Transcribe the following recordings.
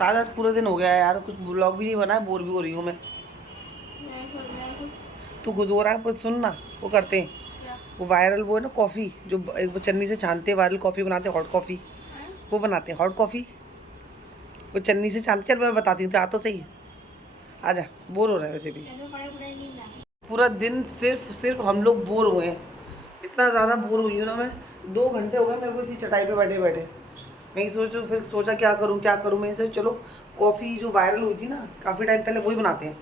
साथ साथ पूरा दिन हो गया है यार, कुछ ब्लॉग भी नहीं बना है, बोर भी हो रही हूँ मैं। तू खुद हो रहा है, सुन ना, वो करते हैं वो वायरल, वो है ना कॉफ़ी जो एक चन्नी से छानते, वायरल कॉफ़ी बनाते, हॉट कॉफ़ी वो बनाते हैं, हॉट कॉफ़ी वो चन्नी से छानते। चल मैं बताती हूँ, तो आ तो सही, आजा, बोर हो रहा है वैसे भी। पूरा दिन सिर्फ सिर्फ हम लोग बोर हुए हैं, इतना ज़्यादा बोर हुई हूँ ना मैं। 2 घंटे हो गए मेरे को इसी चटाई पे बैठे बैठे। मैं ही सोचूँ, फिर सोचा क्या करूँ क्या करूँ, मैं सोचा चलो कॉफ़ी जो वायरल हुई थी ना काफ़ी टाइम पहले, वही बनाते हैं।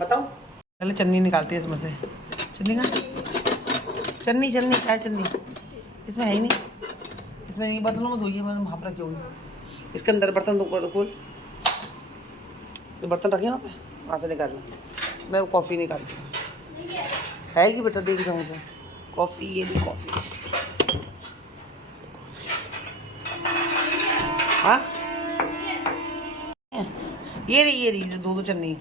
बताओ, पहले चन्नी निकालते हैं इसमें से। चन्नी का चन्नी चन्नी क्या है चन्नी, इसमें है ही नहीं, इसमें नहीं, बर्तनों में धोइए, मैंने वहाँ पर रखी होगी, इसके अंदर बर्तन दो खोल, तो बर्तन रखे वहाँ पे, वहाँ से निकालना। मैं वो कॉफ़ी निकालती हूँ, है कि बेटा देख जाऊँ से कॉफ़ी, ये भी कॉफ़ी। हाँ ये रही 2 चन्नी,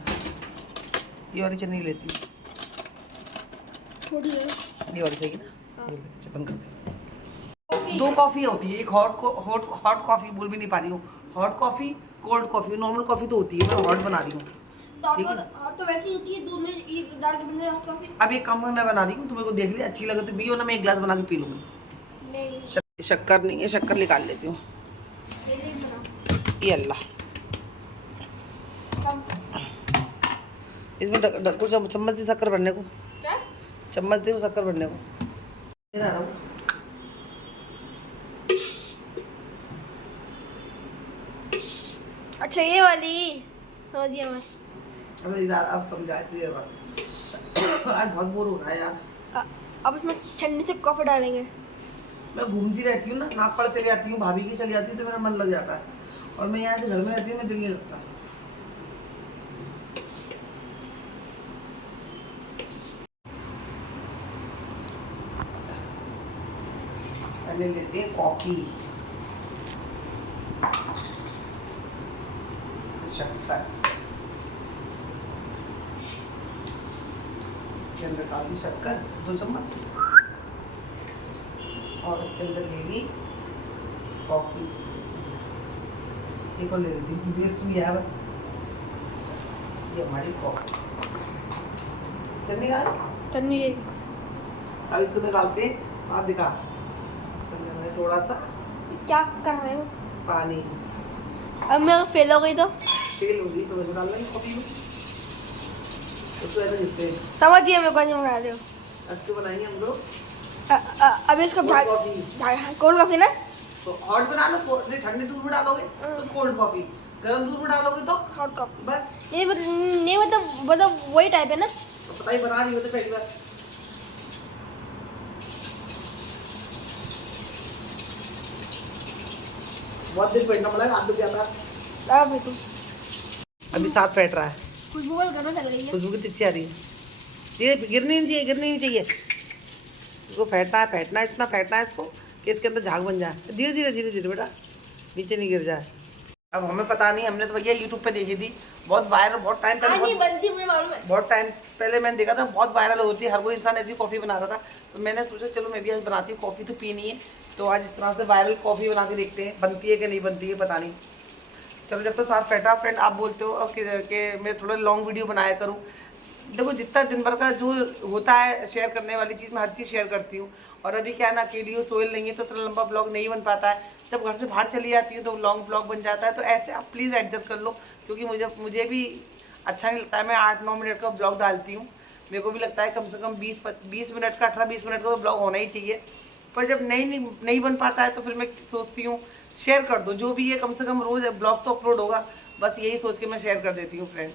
ये वाली चन्नी लेती हूँ, ये वाली सही ना, ये लेती, बंद करते हैं। 2 कॉफ़ी होती है, एक हॉट कॉफ़ी बोल भी नहीं पा रही हूँ, hot coffee, cold coffee, normal coffee तो होती है, मैं हॉट बना रही हूँ। ठीक है, तो वैसे ही होती है, दूध में ये डाल के बनती है हॉट कॉफी। अब एक काम मैं बना रही हूँ, तुम्हें को देख लिया अच्छी लगे तो पियो ना, मैं एक गिलास बना के पी लूँगी। नहीं शक्कर नहीं है, शक्कर निकाल लेती हूँ, ये अल्लाह। इसमें कुछ चम्मच दे शक्कर भरने को, क्या? चम्मच दे शक्कर भरने को। अच्छा ये वाली समझ गया मैं। अब समझाती है बात। आज बहुत बोर हो रहा है यार। अब इसमें छन्नी से कॉफी डालेंगे। मैं घूमती रहती हूँ ना, नागपाल चली जाती हूँ, भाभी की चली जाती है तो मेरा मन लग जाता है, और मैं यहाँ से घर में रहती हूँ, मैं दिल नहीं लगता। पहले लेते हैं कॉफी, शक्कर इसके अंदर डाल दी, शक्कर 2 चम्मच, और इसके अंदर ले ली कॉफी, एक और ले लेती हूँ, वेस्ट नहीं आया बस। ये हमारी कॉफी, चन्नी का चन्नी अब इसको निकालते हैं, साथ दिखा, इसके अंदर मैं थोड़ा सा क्या कर रहे हो? पानी, अब मैं फेल हो गई तो फेल होगी तो इसमें डाल देंगे कॉफी में, उसको ऐसे घिसते हैं। समझिए मैं कौन सी बना रही हूँ। इसको बनाएंगे हम लोग अब इसको कोल्ड कॉफी, कोल्ड कॉफी ना, तो हॉट बना लो, नहीं ठंडे दूध में डालोगे तो कोल्ड कॉफी, गर्म दूध में डालोगे तो हॉट कॉफी। बस। नहीं मतलब वही टाइप है ना। तो पता ही, बना रही हो तो पहली बार। बहुत दिन बैठना पड़ेगा, हाथ दुख जाता। अब देखो अभी साथ बैठ रहा है, खुशबू बहुत गर्म लग रही है। खुशबू की तिच्छी आ रही है, ये गिरनी नहीं चाहिए, गिरनी नहीं चाहिए, इसको फेंटना है, इतना फेंटना है इसको कि इसके अंदर झाग बन जाए, धीरे धीरे धीरे धीरे बेटा, नीचे नहीं गिर जाए। अब हमें पता नहीं, हमने तो भैया यूट्यूब पे देखी थी, बहुत वायरल, बहुत टाइम पहले, नहीं बनती मुझे मालूम है। बहुत टाइम पहले मैंने देखा था, बहुत वायरल होती है, हर कोई इंसान ऐसी कॉफ़ी बना रहा था, तो मैंने सोचा चलो मैं भी आज बनाती हूँ, कॉफ़ी तो पीनी है, तो आज इस तरह से वायरल कॉफ़ी बना के देखते हैं, बनती है कि नहीं बनती है पता नहीं। चलो जब तो साथ बैठा, फ्रेंड आप बोलते हो अब कि मैं थोड़ा लॉन्ग वीडियो बनाया करूँ, देखो जितना दिन भर का जो होता है शेयर करने वाली चीज़, मैं हर चीज़ शेयर करती हूँ, और अभी क्या ना अकेली हो, सोहेल नहीं है तो इतना लंबा ब्लॉग नहीं बन पाता है, जब घर से बाहर चली जाती हूँ तो लॉन्ग ब्लॉग बन जाता है, तो ऐसे आप प्लीज़ एडजस्ट कर लो, क्योंकि मुझे भी अच्छा नहीं लगता है, मैं 8-9 मिनट का ब्लॉग डालती हूँ, मेरे को भी लगता है कम से कम 20 मिनट का, 18-20 मिनट का तो ब्लॉग होना ही चाहिए, पर जब नहीं बन पाता है तो फिर मैं सोचती हूँ शेयर कर दो, जो भी है कम से कम रोज़ ब्लॉग तो अपलोड होगा, बस यही सोच के मैं शेयर कर देती हूँ फ्रेंड।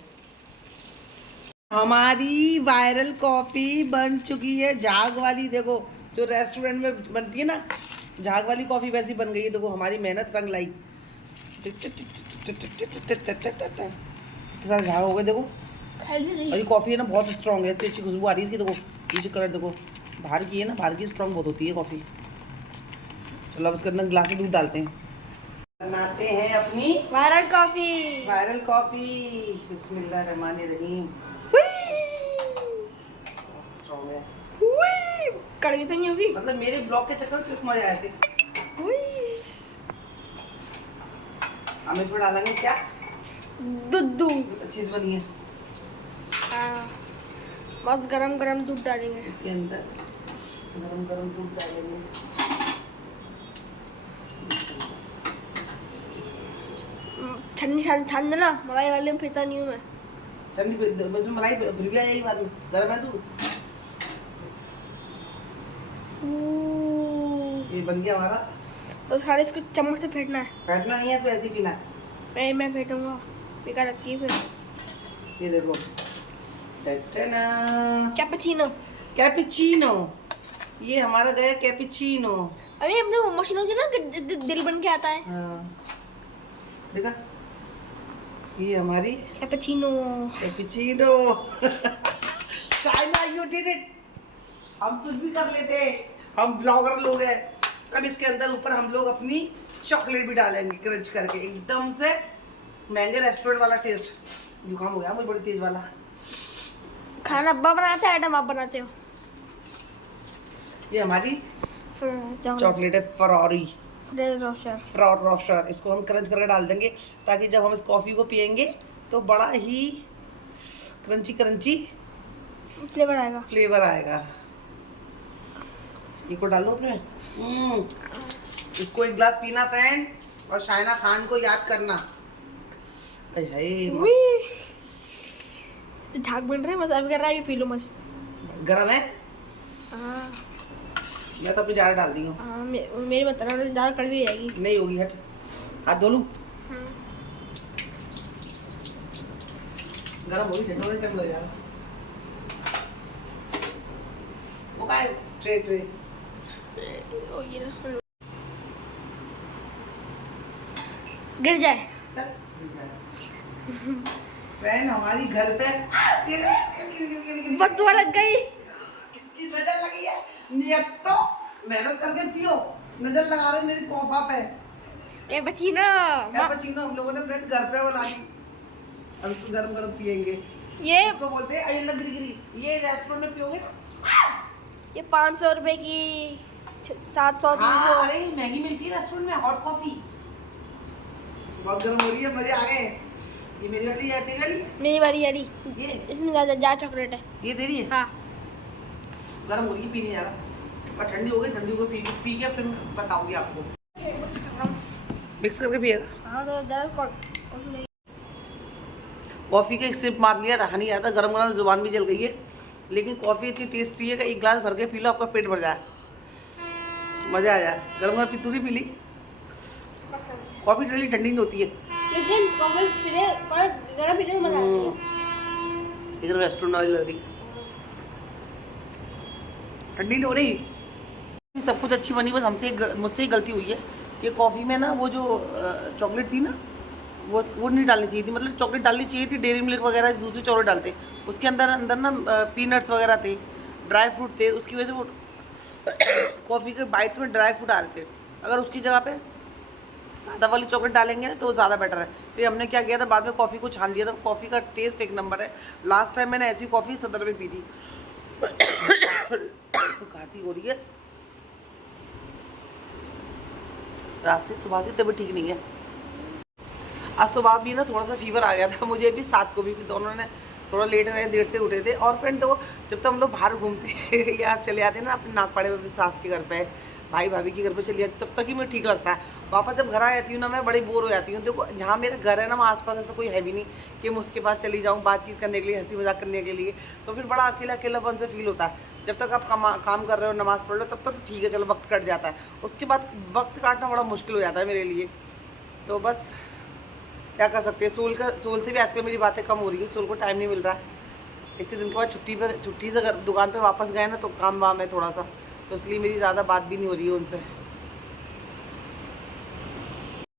हमारी वायरल कॉफ़ी बन चुकी है, झाग वाली, देखो जो रेस्टोरेंट में बनती है ना झाग वाली कॉफ़ी, वैसी बन गई है, देखो हमारी मेहनत रंग लाई, सारा झाग हो गया देखो, और ये कॉफ़ी है ना बहुत स्ट्रॉन्ग है, इतनी अच्छी खुशबू आ रही है इसकी, देखो नीचे कलर देखो, बाहर की है ना, बाहर की स्ट्रॉन्ग बहुत होती है कॉफ़ी। चलो अब इसके अंदर गिलास में दूध डालते हैं, बनाते हैं अपनी वायरल कॉफी। बिस्मिल्लाहिर्रहमानिर्रहीम, स्ट्रॉन्ग है, कड़वी तो नहीं होगी? मतलब मेरे ब्लॉग के चक्कर में किस मजे आए थे। हम इसमें डालेंगे क्या? दूध। चीज बनी है हाँ, बस गरम गरम दूध डालेंगे इसके अंदर, गरम गरम दूध डालेंगे। छन्नी छान देना, मलाई वाले में पीता नहीं हूँ मैं। चटनी इसमें मलाई फिर भी आ जाएगी बाद में, गरम है दूध। ये बन गया हमारा। बस खाली इसको चम्मच से फेंटना है। फेंटना नहीं है, इसको ऐसे ही पीना है। मैं फेंटूंगा, बेकार लगती है फिर। ये देखो, टटना कैपेचिनो। कैपेचिनो, ये हमारा गया कैपेचिनो। अभी अपने वो मशीन होती है ना कि दिल बन के आता है। हाँ देखा, ये हमारी cappuccino. Cappuccino. Shaina you did it. हम कुछ भी कर लेते हैं, हम ब्लॉगर लोग हैं। अब इसके अंदर ऊपर हम लोग अपनी चॉकलेट भी डालेंगे क्रंच करके, एकदम से महंगे रेस्टोरेंट वाला टेस्ट। जुकाम हो गया मुझे बड़ी तेज वाला। खाना अब्बा बनाते हैं, आइटम आप बनाते हो। ये हमारी चॉकलेट है फरारी, फ्रॉर रोशर। इसको हम क्रंच करके डाल देंगे ताकि जब हम इस कॉफ़ी को पियेंगे तो बड़ा ही क्रंची क्रंची फ्लेवर आएगा। ये को डालो अपने। इसको एक गिलास पीना फ्रेंड, और शाइना खान को याद करना। झाग बन रहा है, मजा भी कर रहा है। पी लो मस्त। गरम है। हाँ मैं तो अपनी जार डाल दी हूँ। हाँ, मेरी बता रहा हूँ, ज़्यादा कड़वी जाएगी। नहीं होगी, हट। हाथ धो लूँ? गरम होगी, ठंडा टाइम लग जाएगा। वो का है ट्रे गिर जाए। फ्रेंड हमारी घर पे बदुआ लग गई। किसकी नजर लगी है? नियत तो मेहनत करके पियो, नजर लगा रहे मेरी कॉफा पे। कैपेचिनो हम लोगों ने फ्रेंड घर पे बना दी। अब इसको गरम गरम पियेंगे। ये इसको बोलते हैं अय्यर गिरी। ये रेस्टोरेंट में पियोगे ना, ये 500 रुपए की 700 300। हाँ, अरे महंगी मिलती है रेस्टोरेंट में हॉट कॉफी। बहुत गर्म हो रही है, मजे आ गए। ये मेरी वाली है, तेरी वाली? मेरी बारी यारी। ये इसमें ज़्यादा चॉकलेट है। ये तेरी है? हाँ। गर्म हो रही है, पीने ज़्यादा, और ठंडी हो गई। ठंडी को पी के फिर बताऊंगी आपको। मिक्स करके पिएगा। हाँ तो ज़्यादा कॉफ़ी का एक सिप मार लिया, रहा नहीं आता, गरम गरम जुबान भी जल गई है। लेकिन कॉफ़ी इतनी टेस्टी है कि एक गिलास भर के पी लो, आपका पेट भर जाए, मज़ा आ जाए। गरम गरम तू नहीं पी ली? कॉफ़ी जल्दी ठंडी नहीं होती है, लेकिन कॉफी पीने पर गरम पीने में मजा आती है। इधर रेस्टोरेंट वाली लग रही, ठंडी नहीं हो रही। सब कुछ अच्छी बनी, बस मुझसे ही गलती हुई है कि कॉफ़ी में ना वो जो चॉकलेट थी ना, वो नहीं डालनी चाहिए थी। मतलब चॉकलेट डालनी चाहिए थी, डेयरी मिल्क वगैरह दूसरी चॉकलेट डालते। उसके अंदर ना पीनट्स वगैरह थे, ड्राई फ्रूट थे, उसकी वजह से वो कॉफ़ी के बाइट्स में ड्राई फ्रूट आ रहे थे। अगर उसकी जगह पे सादा वाली चॉकलेट डालेंगे ना तो ज़्यादा बेटर है। फिर हमने क्या किया था, बाद में कॉफ़ी को छान लिया था। कॉफ़ी का टेस्ट एक नंबर है। लास्ट टाइम मैंने ऐसी कॉफ़ी सदर में पी थी। खांसी हो रही है, रात से सुबह से तबीयत ठीक नहीं है। आज सुबह भी ना थोड़ा सा फीवर आ गया था मुझे भी, साथ को भी। फिर दोनों ने थोड़ा लेट रहे, देर से उठे थे। और फ्रेंड तो जब तक हम लोग बाहर घूमते या चले आते ना अपने नागपाड़े में, अपनी सास के घर पे, भाई भाभी के घर पे चली जाती, तब तक ही मुझे ठीक लगता है। वापस जब घर आ जाती हूँ ना, मैं बड़ी बोर हो जाती हूँ। देखो जहाँ मेरा घर है ना, वहाँ आसपास ऐसा कोई है भी नहीं कि मैं उसके पास चली जाऊँ बातचीत करने के लिए, हंसी मजाक करने के लिए। तो फिर बड़ा अकेलापन से फील होता है। जब तक आप काम कर रहे हो, नमाज़ पढ़ लो, तब तक ठीक है, चलो वक्त कट जाता है। उसके बाद वक्त काटना बड़ा मुश्किल हो जाता है मेरे लिए। तो बस क्या कर सकते हैं। सोल से भी आजकल मेरी बातें कम हो रही है, सोल को टाइम नहीं मिल रहा है। एक दिन के बाद छुट्टी से अगर दुकान पे वापस गए ना तो काम वाम है थोड़ा सा, तो इसलिए मेरी ज़्यादा बात भी नहीं हो रही है उनसे।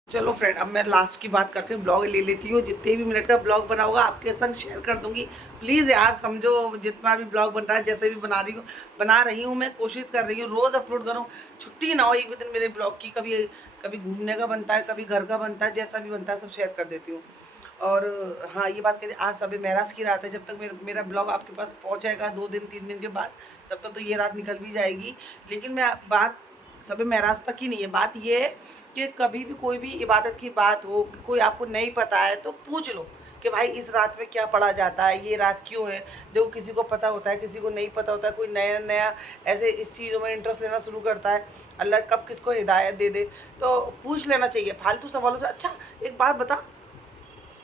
चलो फ्रेंड, अब मैं लास्ट की बात करके ब्लॉग ले लेती हूँ। जितने भी मिनट का ब्लॉग बना होगा आपके संग शेयर कर दूंगी। प्लीज़ यार समझो, जितना भी ब्लॉग बन रहा है, जैसे भी बना रही हूँ मैं कोशिश कर रही हूँ रोज़ अपलोड करूँ। छुट्टी ना हो एक भी दिन मेरे ब्लॉग की। कभी घूमने का बनता है, कभी घर का बनता है, जैसा भी बनता है सब शेयर कर देती हूँ। और हाँ, ये बात कहते आज सब महराज की रात है। जब तक मेरा ब्लॉग आपके पास पहुँचेगा 2 दिन 3 दिन के बाद, तब तक तो ये रात निकल भी जाएगी। लेकिन मैं बात सब महराज तक ही नहीं है। बात ये है कि कभी भी कोई भी इबादत की बात हो, कि कोई आपको नहीं पता है तो पूछ लो कि भाई इस रात में क्या पढ़ा जाता है, ये रात क्यों है। देखो किसी को पता होता है, किसी को नहीं पता होता है, कोई नया नया ऐसे इस चीज़ों में इंटरेस्ट लेना शुरू करता है। अल्लाह कब किसको हिदायत दे दे, तो पूछ लेना चाहिए फालतू सवालों से। अच्छा एक बात बता,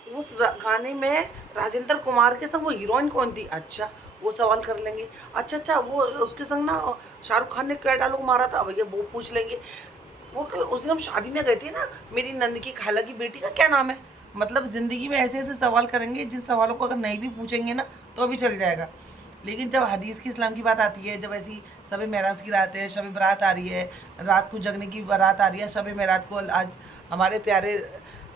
उस गाने में राजेंद्र कुमार के संग वो हीरोइन कौन थी? अच्छा वो सवाल कर लेंगे। अच्छा वो उसके संग ना शाहरुख खान ने क्या डायलॉग मारा था, भैया वो पूछ लेंगे। वो कल उस दिन हम शादी में गए थे ना, मेरी नंद की खाला की बेटी का क्या नाम है। मतलब ज़िंदगी में ऐसे ऐसे सवाल करेंगे जिन सवालों को अगर नहीं भी पूछेंगे ना तो भी चल जाएगा। लेकिन जब हदीस की इस्लाम की बात आती है, जब ऐसी शब मेराज की रात है, शब बारात आ रही है, रात को जगने की बारात आ रही है, शब मेराज को आज हमारे प्यारे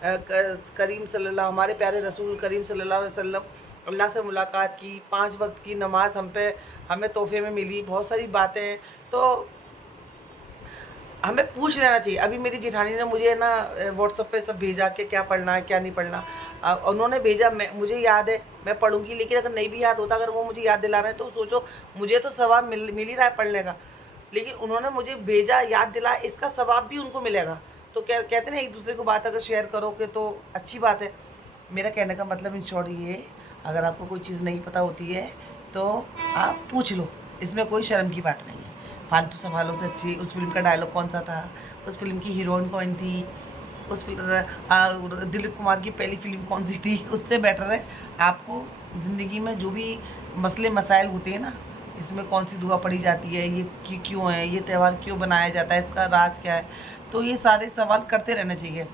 करीम सल्लल्लाहु, हमारे प्यारे रसूल करीम सल्लल्लाहु अलैहि वसल्लम अल्लाह से मुलाकात की, 5 वक्त की नमाज हमें तोहफे में मिली, बहुत सारी बातें हैं। तो हमें पूछ लेना चाहिए। अभी मेरी जेठानी ने मुझे ना व्हाट्सएप पे सब भेजा कि क्या पढ़ना है क्या नहीं पढ़ना। उन्होंने भेजा, मुझे याद है मैं पढ़ूंगी, लेकिन अगर नहीं भी याद होता, अगर वो मुझे याद दिला रहे हैं तो सोचो मुझे तो सवाब मिल ही रहा है पढ़ने का, लेकिन उन्होंने मुझे भेजा, याद दिला, इसका सवाब भी उनको मिलेगा। तो क्या कहते हैं ना, एक दूसरे को बात अगर शेयर करोगे तो अच्छी बात है। मेरा कहने का मतलब इन शॉर्ट ये, अगर आपको कोई चीज़ नहीं पता होती है तो आप पूछ लो, इसमें कोई शर्म की बात नहीं है। फालतू सवालों से अच्छी उस फिल्म का डायलॉग कौन सा था, उस फिल्म की हीरोइन कौन थी, उस दिलीप कुमार की पहली फिल्म कौन सी थी, उससे बेटर है आपको ज़िंदगी में जो भी मसले मसाइल होते हैं ना, इसमें कौन सी दुआ पढ़ी जाती है, ये क्यों है, ये त्यौहार क्यों बनाया जाता है, इसका राज क्या है, तो ये सारे सवाल करते रहना चाहिए।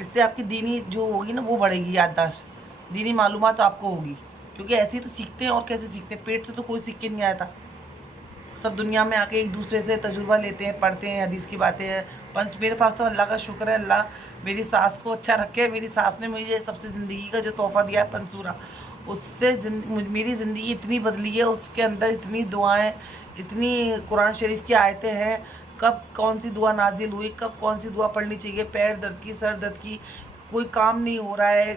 इससे आपकी दीनी जो होगी ना वो बढ़ेगी, याददाश्त, दीनी मालूमात आपको होगी। क्योंकि ऐसे ही तो सीखते हैं, और कैसे सीखते हैं, पेट से तो कोई सीख के नहीं आया था। सब दुनिया में आके एक दूसरे से तजुर्बा लेते हैं, पढ़ते हैं, हदीस की बातें हैं। पंच मेरे पास तो अल्लाह का शुक्र है, अल्लाह मेरी सास को अच्छा रखे। मेरी सास ने मुझे सबसे ज़िंदगी का जो तोहफ़ा दिया है पंसूरा, उससे मेरी ज़िंदगी इतनी बदली है। उसके अंदर इतनी दुआएं, इतनी कुरान शरीफ की आयतें हैं, कब कौन सी दुआ नाजिल हुई, कब कौन सी दुआ पढ़नी चाहिए, पैर दर्द की, सर दर्द की, कोई काम नहीं हो रहा है,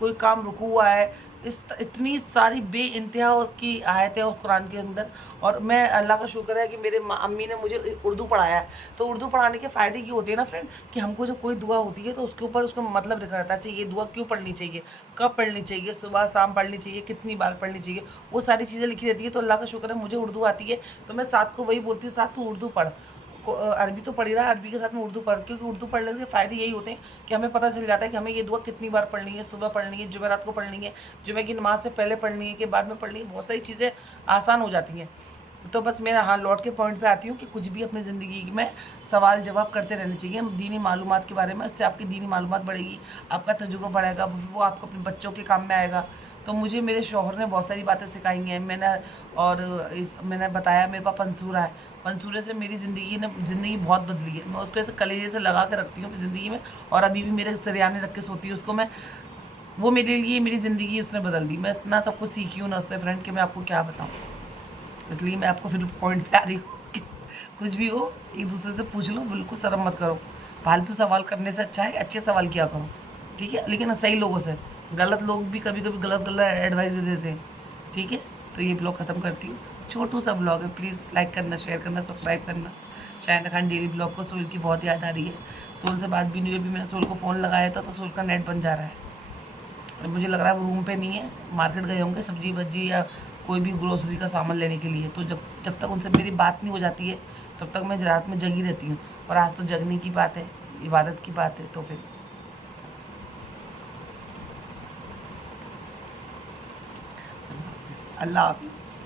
कोई काम रुका हुआ है, इतनी सारी बेइंतहा उसकी आयतें उस कुरान के अंदर। और मैं अल्लाह का शुक्र है कि मेरे अम्मी ने मुझे उर्दू पढ़ाया है। तो उर्दू पढ़ाने के फ़ायदे ये होते हैं ना फ्रेंड, कि हमको जब कोई दुआ होती है तो उसके ऊपर उसका मतलब लिखा रहता है। अच्छा ये दुआ क्यों पढ़नी चाहिए, कब पढ़नी चाहिए, सुबह शाम पढ़नी चाहिए, कितनी बार पढ़नी चाहिए, वो सारी चीज़ें लिखी रहती है। तो अल्लाह का शुक्र है मुझे उर्दू आती है, तो मैं साथ को वही बोलती हूँ, साथ तू उर्दू पढ़। अरबी तो पढ़ ही रहा है, अरबी के साथ में उर्दू पढ़, क्योंकि उर्दू पढ़ने के फ़ायदे यही होते हैं कि हमें पता चल जाता है कि हमें ये दुआ कितनी बार पढ़नी है, सुबह पढ़नी है, जुमेरात को पढ़नी है, जुमे की नमाज से पहले पढ़नी है कि बाद में पढ़नी है, बहुत सारी चीज़ें आसान हो जाती हैं। तो बस मेरा हाँ लौट के पॉइंट पे आती हूँ कि कुछ भी अपनी ज़िंदगी में सवाल जवाब करते रहने चाहिए दीनी मालूमात के बारे में। इससे आपकी दीनी मालूमात बढ़ेगी, आपका तजुर्बा बढ़ेगा, वो आपको अपने बच्चों के काम में आएगा। तो मुझे मेरे शौहर ने बहुत सारी बातें सिखाई हैं, मैंने बताया मेरे पास पंसूरा है, पंसूरे से मेरी ज़िंदगी बहुत बदली है। मैं उसको ऐसे कलेजे से लगा के रखती हूँ अपनी ज़िंदगी में, और अभी भी मेरे सरियाने रख के सोती हूँ उसको मैं। वो मेरे लिए मेरी ज़िंदगी उसने बदल दी। मैं इतना सब कुछ सीखी हूँ ना उससे फ्रेंड, कि मैं आपको क्या बताऊँ। इसलिए मैं आपको फिर पॉइंट पे आ रही हूँ कि कुछ भी हो एक दूसरे से पूछ लो, बिल्कुल शर्म मत करो। फालतू सवाल करने से अच्छा है अच्छे सवाल किया करो, ठीक है, लेकिन सही लोगों से। गलत लोग भी कभी कभी गलत एडवाइस दे देते हैं, ठीक है। तो ये ब्लॉग ख़त्म करती हूँ, छोटू सा ब्लॉग है, प्लीज़ लाइक करना, शेयर करना, सब्सक्राइब करना। शायद खान डेली ब्लॉग को सोल की बहुत याद आ रही है। सोल से बात भी नहीं हुई, अभी मैंने सोल को फ़ोन लगाया था तो सोल का नेट बन जा रहा है। मुझे लग रहा है वो रूम पे नहीं है, मार्केट गए होंगे सब्जी वब्जी या कोई भी ग्रोसरी का सामान लेने के लिए। तो जब तक उनसे मेरी बात नहीं हो जाती है तब तक मैं रात में जगी रहती हूँ। और आज तो जगने की बात है, इबादत की बात है, तो फिर अल्लाह हाफिज़।